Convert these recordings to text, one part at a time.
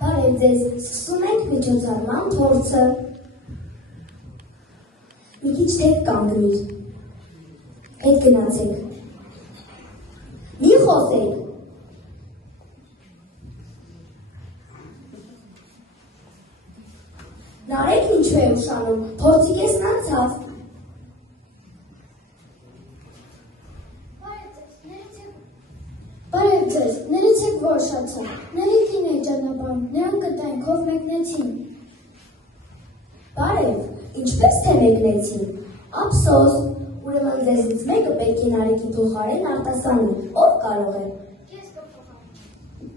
Բարև ձեզ, սկսում ենք միջոցառման փորձը։ Մի քիչ թեք կանգնիր։ Հետ գնացեք։ Մի խոսեք։ Նարեկն ինչու է ուշանում, փորձի կեսն անցավ։ Բարև ձեզ, ներեցեք որ շացա, ներիքին է ճանապարհ, նրանք կտային, ով մեկնեցին։ Բարև, ինչպես թե մեկնեցին, ափսոս, ուրեմն ձեզից մեկը պետք է Նարեկի փոխարեն արտասանի, ով կարող է։ Ես կփոխեմ։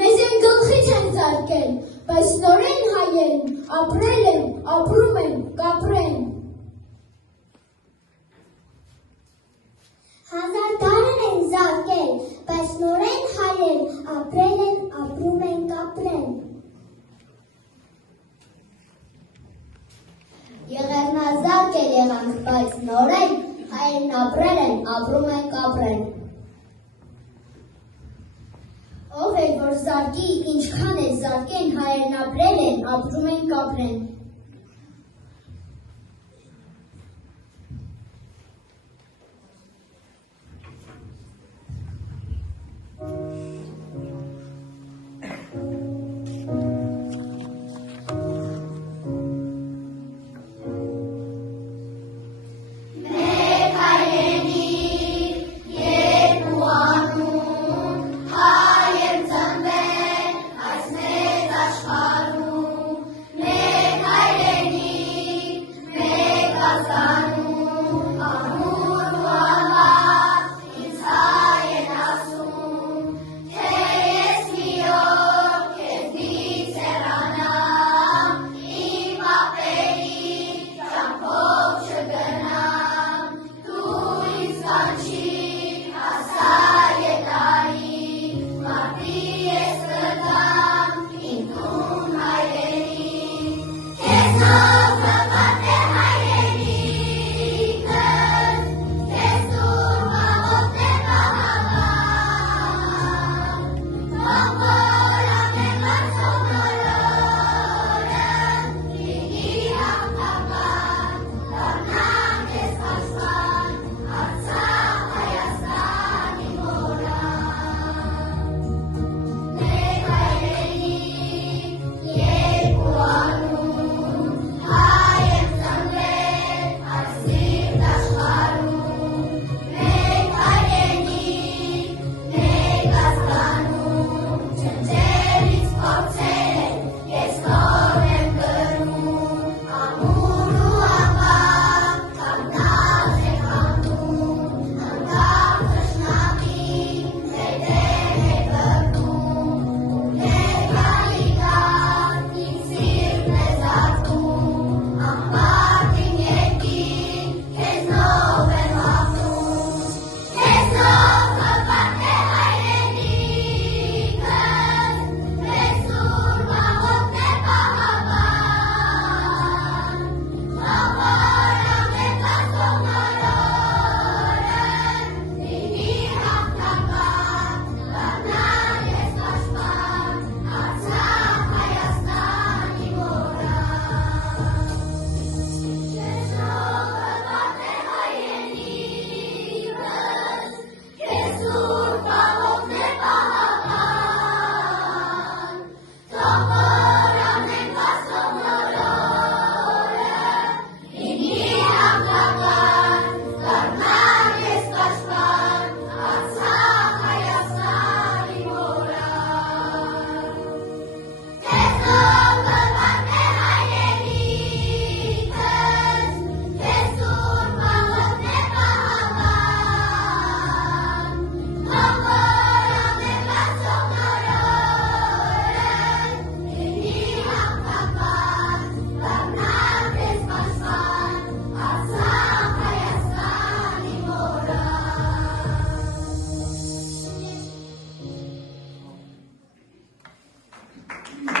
Մեզ են գլխից են զարկել, բայց նորեն հայերն ապրել են, ապրում են, կապրեն։ Հազար տարին են զարկել, բայց նորեն հայեր ապրել են, ապրում են, կապրեն։ Եղեռնազարկ էլ եղանք, բայց նորեն հայերն ապրել են, ապրում են, կապրեն։ Ով է որ զարկի, ինչքան է զարկեն, հայերն ապրել են, ապրում են, կապրեն։